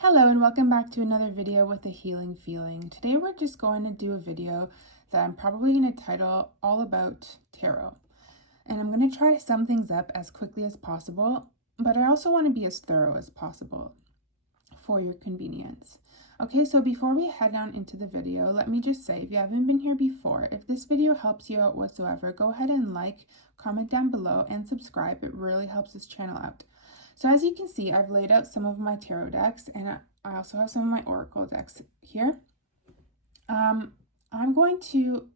Hello and welcome back to another video with a healing feeling. Today we're just going to do a video that I'm probably going to title All About Tarot. And I'm going to try to sum things up as quickly as possible, but I also want to be as thorough as possible for your convenience. Okay, so before we head on into the video, let me just say, if you haven't been here before, if this video helps you out whatsoever, go ahead and like, comment down below, and subscribe. It really helps this channel out. So as you can see, I've laid out some of my tarot decks, and I also have some of my oracle decks here. I'm going to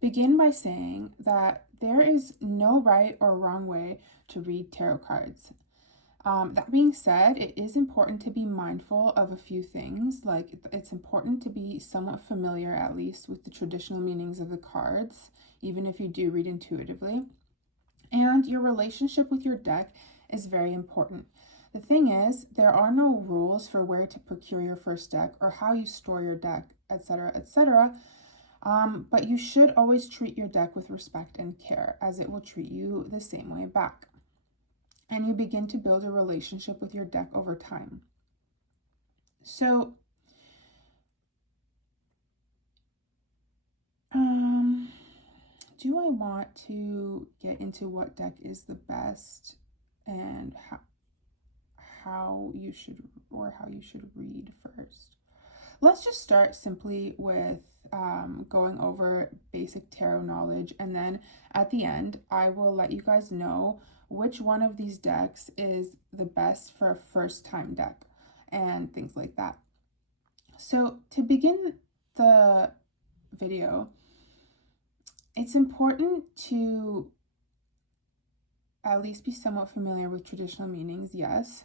begin by saying that there is no right or wrong way to read tarot cards. That being said, it is important to be mindful of a few things. Like, it's important to be somewhat familiar, at least, with the traditional meanings of the cards, even if you do read intuitively. And your relationship with your deck is very important. The thing is, there are no rules for where to procure your first deck or how you store your deck, etc., etc. But you should always treat your deck with respect and care, as it will treat you the same way back. And you begin to build a relationship with your deck over time. So, do I want to get into what deck is the best and how you should read first? Let's just start simply with going over basic tarot knowledge, and then at the end I will let you guys know which one of these decks is the best for a first time deck and things like that. So to begin the video, it's important to at least be somewhat familiar with traditional meanings, yes.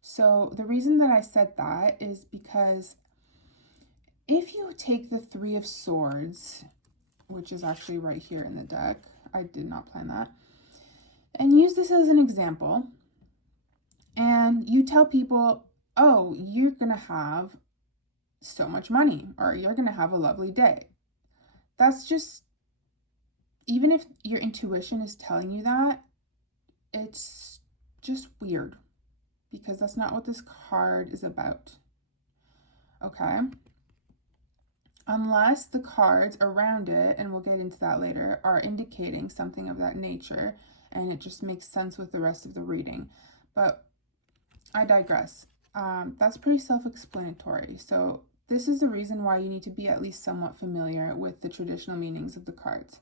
So the reason that I said that is because if you take the Three of Swords, which is actually right here in the deck, I did not plan that, and use this as an example, and you tell people, oh, you're going to have so much money, or you're going to have a lovely day. That's just, even if your intuition is telling you that, it's just weird, because that's not what this card is about. Okay? Unless the cards around it, and we'll get into that later, are indicating something of that nature, and it just makes sense with the rest of the reading. But I digress. That's pretty self-explanatory. So this is the reason why you need to be at least somewhat familiar with the traditional meanings of the cards.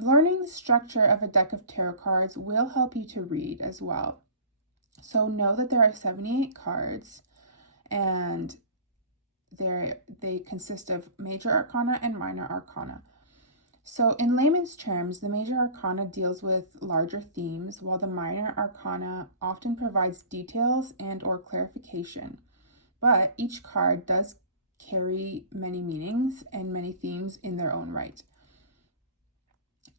Learning the structure of a deck of tarot cards will help you to read as well. So know that there are 78 cards, and they consist of major arcana and minor arcana. So in layman's terms, the major arcana deals with larger themes, while the minor arcana often provides details and or clarification. But each card does carry many meanings and many themes in their own right.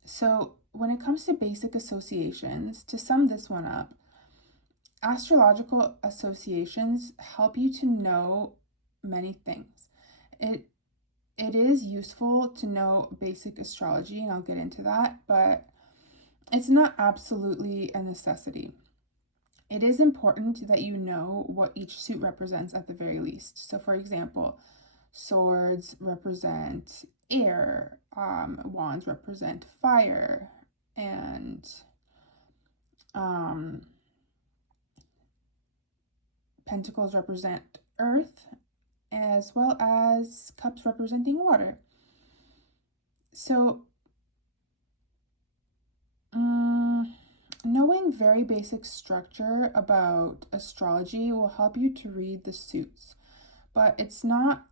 So when it comes to basic associations, to sum this one up, astrological associations help you to know many things. It is useful to know basic astrology, and I'll get into that, but it's not absolutely a necessity. It is important that you know what each suit represents at the very least. So for example, swords represent air, wands represent fire, and pentacles represent earth, as well as cups representing water. So knowing very basic structure about astrology will help you to read the suits, but it's not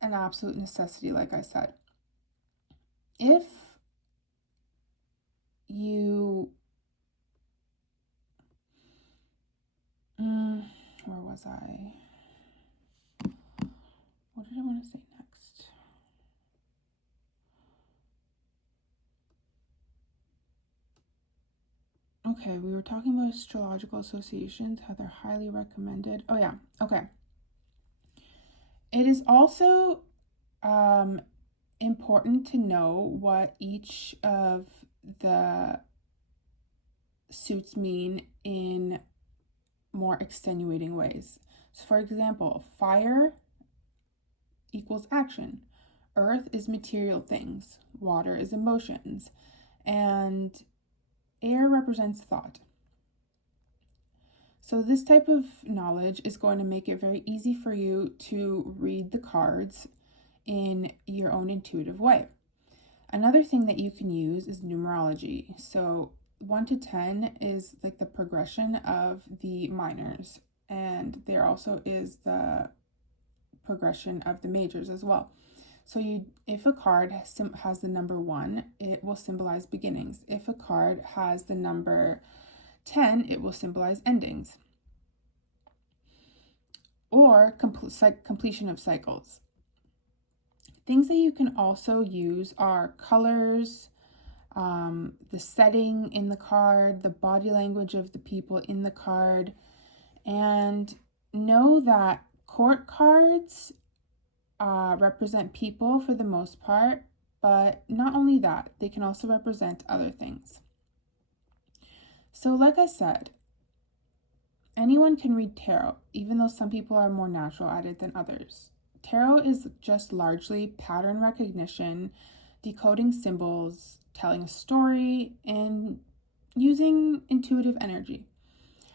an absolute necessity, like I said. If you where was I? What did I want to say next? Okay, we were talking about astrological associations, how they're highly recommended. Oh yeah, okay. It is also important to know what each of the suits mean in more extenuating ways. So for example, fire equals action. Earth is material things. Water is emotions. And air represents thought. So this type of knowledge is going to make it very easy for you to read the cards in your own intuitive way. Another thing that you can use is numerology. So 1 to 10 is like the progression of the minors, and there also is the progression of the majors as well. So if a card has the number 1, it will symbolize beginnings. If a card has the number 10, it will symbolize endings or completion of cycles. Things that you can also use are colors, the setting in the card, the body language of the people in the card, and know that court cards represent people for the most part, but not only that, they can also represent other things. So like I said, anyone can read tarot, even though some people are more natural at it than others. Tarot is just largely pattern recognition, decoding symbols, telling a story, and using intuitive energy.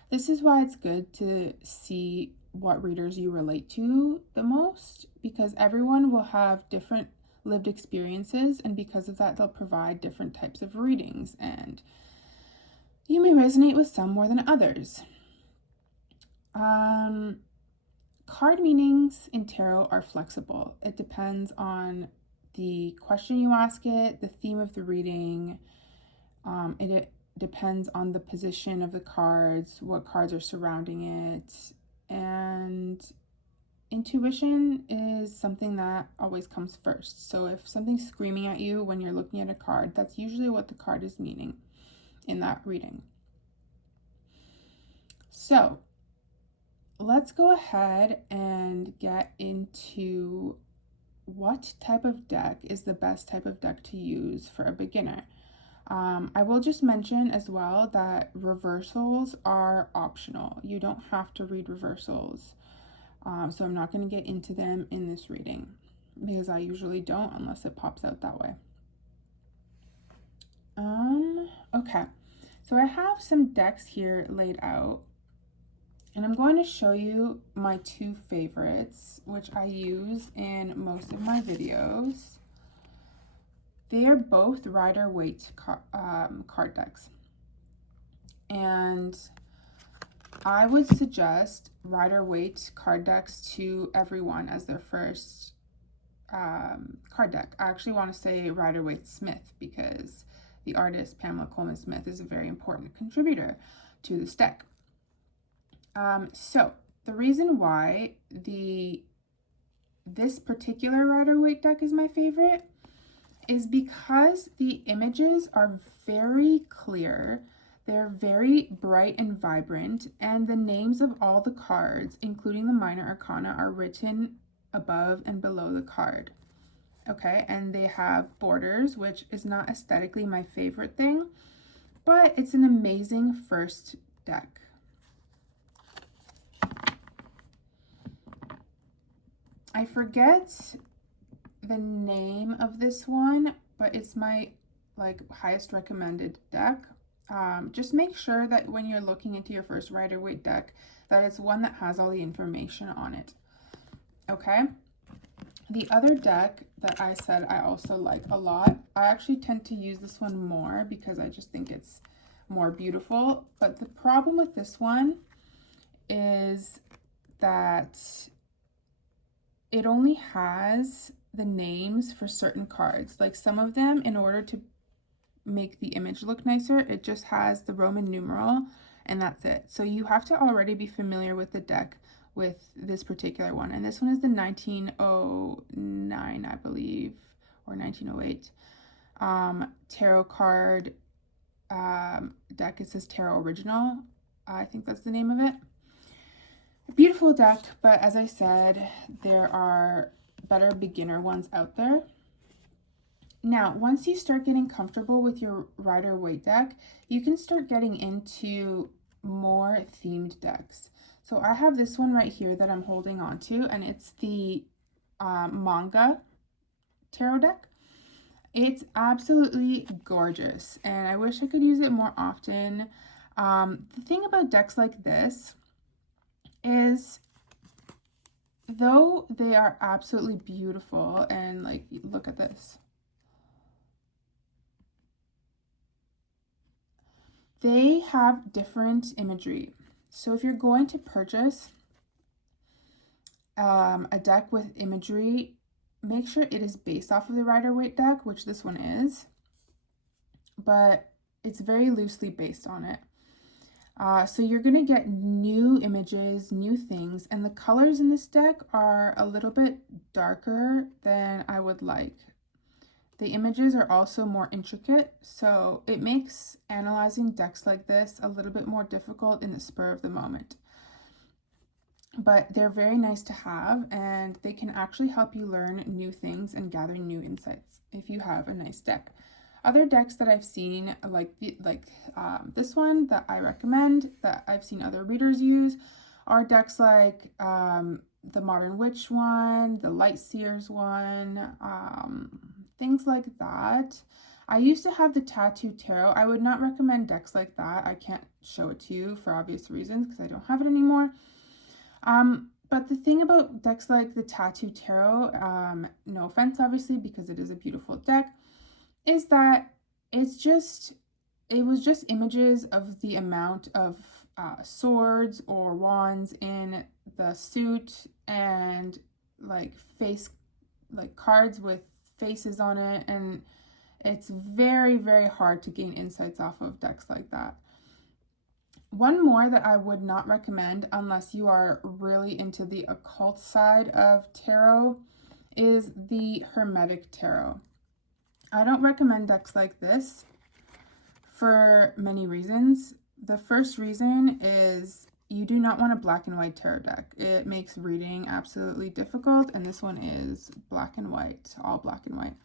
This is why it's good to see what readers you relate to the most, because everyone will have different lived experiences, and because of that, they'll provide different types of readings, and you may resonate with some more than others. Card meanings in tarot are flexible. It depends on the question you ask it, the theme of the reading. It depends on the position of the cards, what cards are surrounding it, and intuition is something that always comes first. So if something's screaming at you when you're looking at a card, that's usually what the card is meaning in that reading. So let's go ahead and get into what type of deck is the best type of deck to use for a beginner. I will just mention as well that reversals are optional. You don't have to read reversals. So I'm not going to get into them in this reading because I usually don't unless it pops out that way. Okay, so I have some decks here laid out, and I'm going to show you my 2 favorites, which I use in most of my videos. They are both Rider-Waite card decks. And I would suggest Rider-Waite card decks to everyone as their first card deck. I actually want to say Rider-Waite Smith because the artist Pamela Coleman Smith is a very important contributor to this deck. So the reason why this particular Rider-Waite deck is my favorite is because the images are very clear, they're very bright and vibrant, and the names of all the cards, including the minor arcana, are written above and below the card. Okay, and they have borders, which is not aesthetically my favorite thing, but it's an amazing first deck. I forget the name of this one, but it's my highest recommended deck. Just make sure that when you're looking into your first Rider-Waite deck, that it's one that has all the information on it. Okay. The other deck that I said I also like a lot, I actually tend to use this one more because I just think it's more beautiful. But the problem with this one is that it only has the names for certain cards. Like some of them, in order to make the image look nicer, it just has the Roman numeral and that's it. So you have to already be familiar with the deck with this particular one. And this one is the 1909, I believe, or 1908 tarot card deck. It says Tarot Original. I think that's the name of it. A beautiful deck, but as I said, there are better beginner ones out there. Now, once you start getting comfortable with your Rider-Waite deck, you can start getting into more themed decks. So I have this one right here that I'm holding on to, and it's the manga tarot deck. It's absolutely gorgeous, and I wish I could use it more often. The thing about decks like this is, though they are absolutely beautiful, and like, look at this. They have different imagery. So if you're going to purchase a deck with imagery, make sure it is based off of the Rider-Waite deck, which this one is, but it's very loosely based on it. So you're going to get new images, new things, and the colors in this deck are a little bit darker than I would like. The images are also more intricate, so it makes analyzing decks like this a little bit more difficult in the spur of the moment. But they're very nice to have, and they can actually help you learn new things and gather new insights if you have a nice deck. Other decks that I've seen, like this one that I recommend, that I've seen other readers use, are decks like the Modern Witch one, the Light Seers one, things like that. I used to have the Tattoo Tarot. I would not recommend decks like that. I can't show it to you for obvious reasons because I don't have it anymore. But the thing about decks like the Tattoo Tarot, no offense obviously because it is a beautiful deck, is that it was just images of the amount of swords or wands in the suit, and like cards with faces on it, and it's very, very hard to gain insights off of decks like that. One more that I would not recommend unless you are really into the occult side of tarot is the Hermetic Tarot. I don't recommend decks like this for many reasons. The first reason is you do not want a black and white tarot deck. It makes reading absolutely difficult, and this one is black and white, all black and white.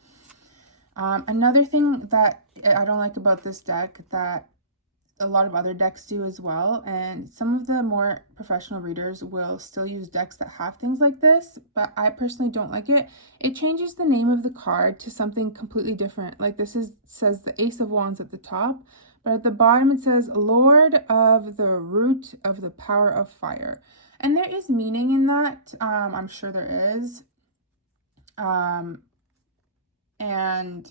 Another thing that I don't like about this deck that a lot of other decks do as well, and some of the more professional readers will still use decks that have things like this, but I personally don't like it. It changes the name of the card to something completely different. Like this says the Ace of Wands at the top, but at the bottom it says Lord of the Root of the Power of Fire. And there is meaning in that. I'm sure there is. And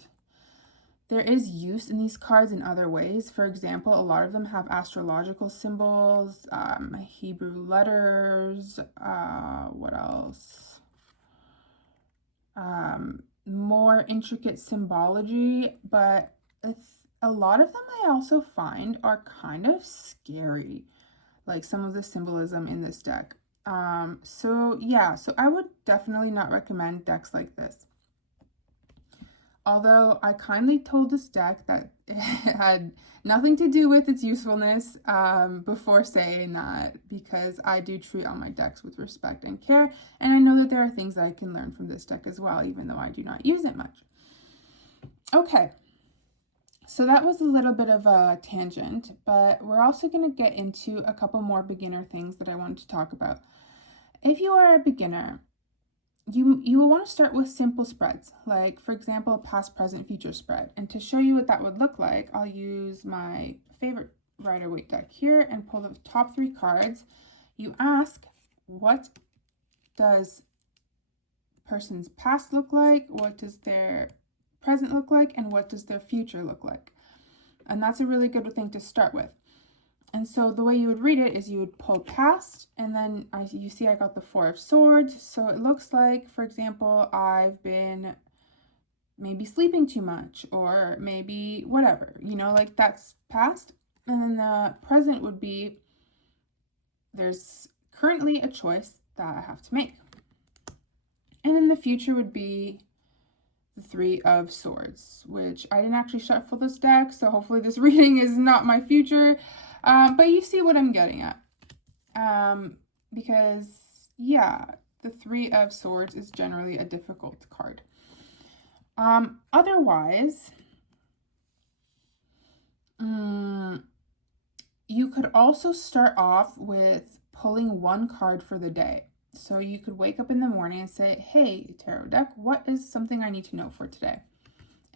there is use in these cards in other ways. For example, a lot of them have astrological symbols, Hebrew letters, what else? More intricate symbology, but a lot of them I also find are kind of scary, like some of the symbolism in this deck. So I would definitely not recommend decks like this. Although I kindly told this deck that it had nothing to do with its usefulness before saying that, because I do treat all my decks with respect and care, and I know that there are things that I can learn from this deck as well, even though I do not use it much. Okay, so that was a little bit of a tangent, but we're also going to get into a couple more beginner things that I wanted to talk about. If you are a beginner, you will want to start with simple spreads, like for example a past, present, future spread. And to show you what that would look like, I'll use my favorite Rider-Waite deck here and pull the top 3 cards. You ask, what does person's past look like, what does their present look like, and what does their future look like? And that's a really good thing to start with. And so the way you would read it is you would pull past, and then you see I got the 4 of Swords. So it looks like, for example, I've been maybe sleeping too much, or maybe whatever, like that's past. And then the present would be, there's currently a choice that I have to make. And then the future would be the 3 of Swords, which I didn't actually shuffle this deck, so hopefully this reading is not my future. But you see what I'm getting at. Because, yeah, the 3 of Swords is generally a difficult card. Otherwise, you could also start off with pulling one card for the day. So you could wake up in the morning and say, hey, tarot deck, what is something I need to know for today?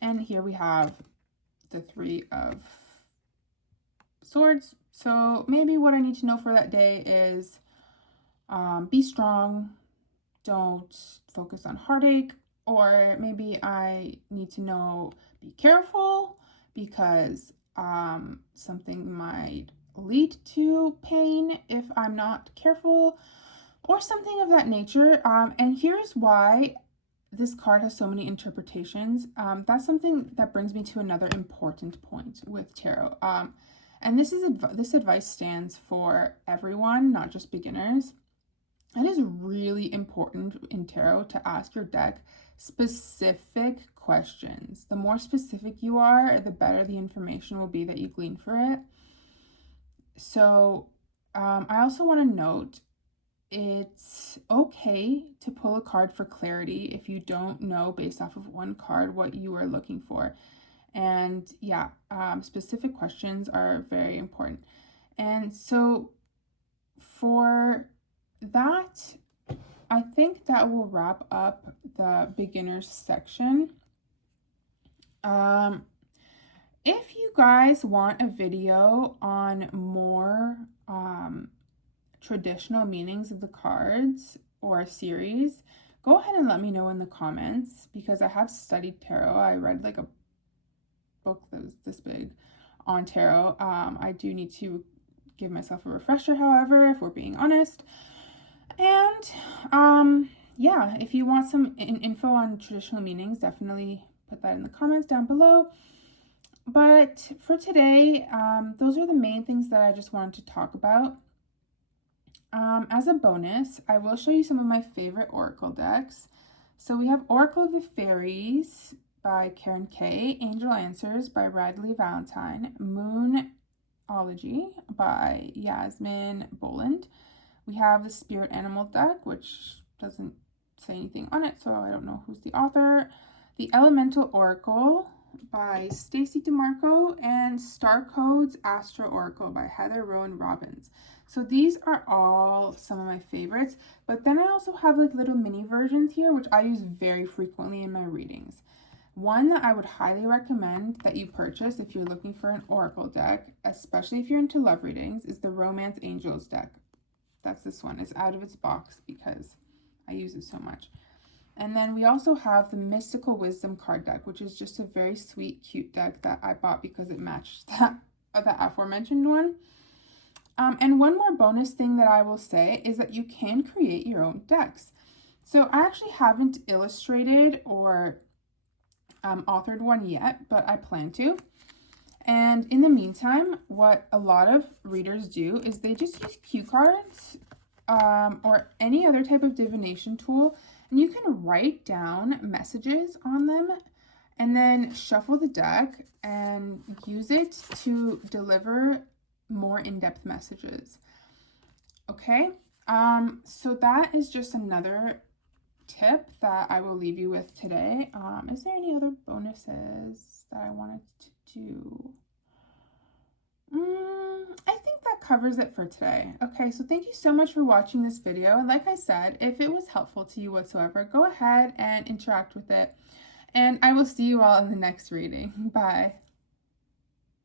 And here we have the Three of Swords. So maybe what I need to know for that day is be strong, don't focus on heartache, or maybe I need to know be careful because something might lead to pain if I'm not careful, or something of that nature. And here's why this card has so many interpretations. That's something that brings me to another important point with tarot. And this advice stands for everyone, not just beginners. It is really important in tarot to ask your deck specific questions. The more specific you are, the better the information will be that you glean for it. So I also want to note, it's okay to pull a card for clarity if you don't know based off of one card what you are looking for. And yeah, specific questions are very important. And so for that, I think that will wrap up the beginners section. If you guys want a video on more traditional meanings of the cards or a series, go ahead and let me know in the comments, because I have studied tarot. I read like a book that was this big on tarot. I do need to give myself a refresher, however, if we're being honest. And yeah, if you want some info on traditional meanings, definitely put that in the comments down below. But for today, those are the main things that I just wanted to talk about. As a bonus, I will show you some of my favorite oracle decks. So we have Oracle of the Fairies by Karen Kay, Angel Answers by Radley Valentine, Moonology by Yasmin Boland. We have the Spirit Animal deck, which doesn't say anything on it, so I don't know who's the author. The Elemental Oracle by Stacey DeMarco, and Star Codes Astro Oracle by Heather Rowan Robbins. So these are all some of my favorites, but then I also have like little mini versions here, which I use very frequently in my readings. One that I would highly recommend that you purchase if you're looking for an oracle deck, especially if you're into love readings, is the Romance Angels deck. That's this one. It's out of its box because I use it so much. And then we also have the Mystical Wisdom card deck, which is just a very sweet, cute deck that I bought because it matched that the aforementioned one. And one more bonus thing that I will say is that you can create your own decks. So I actually haven't illustrated or authored one yet, but I plan to. And in the meantime, what a lot of readers do is they just use cue cards or any other type of divination tool, and you can write down messages on them and then shuffle the deck and use it to deliver more in-depth messages. Okay, so that is just another tip that I will leave you with today. Is there any other bonuses that I wanted to do? I think that covers it for today. Okay, so thank you so much for watching this video. And like I said, if it was helpful to you whatsoever, go ahead and interact with it. And I will see you all in the next reading. Bye.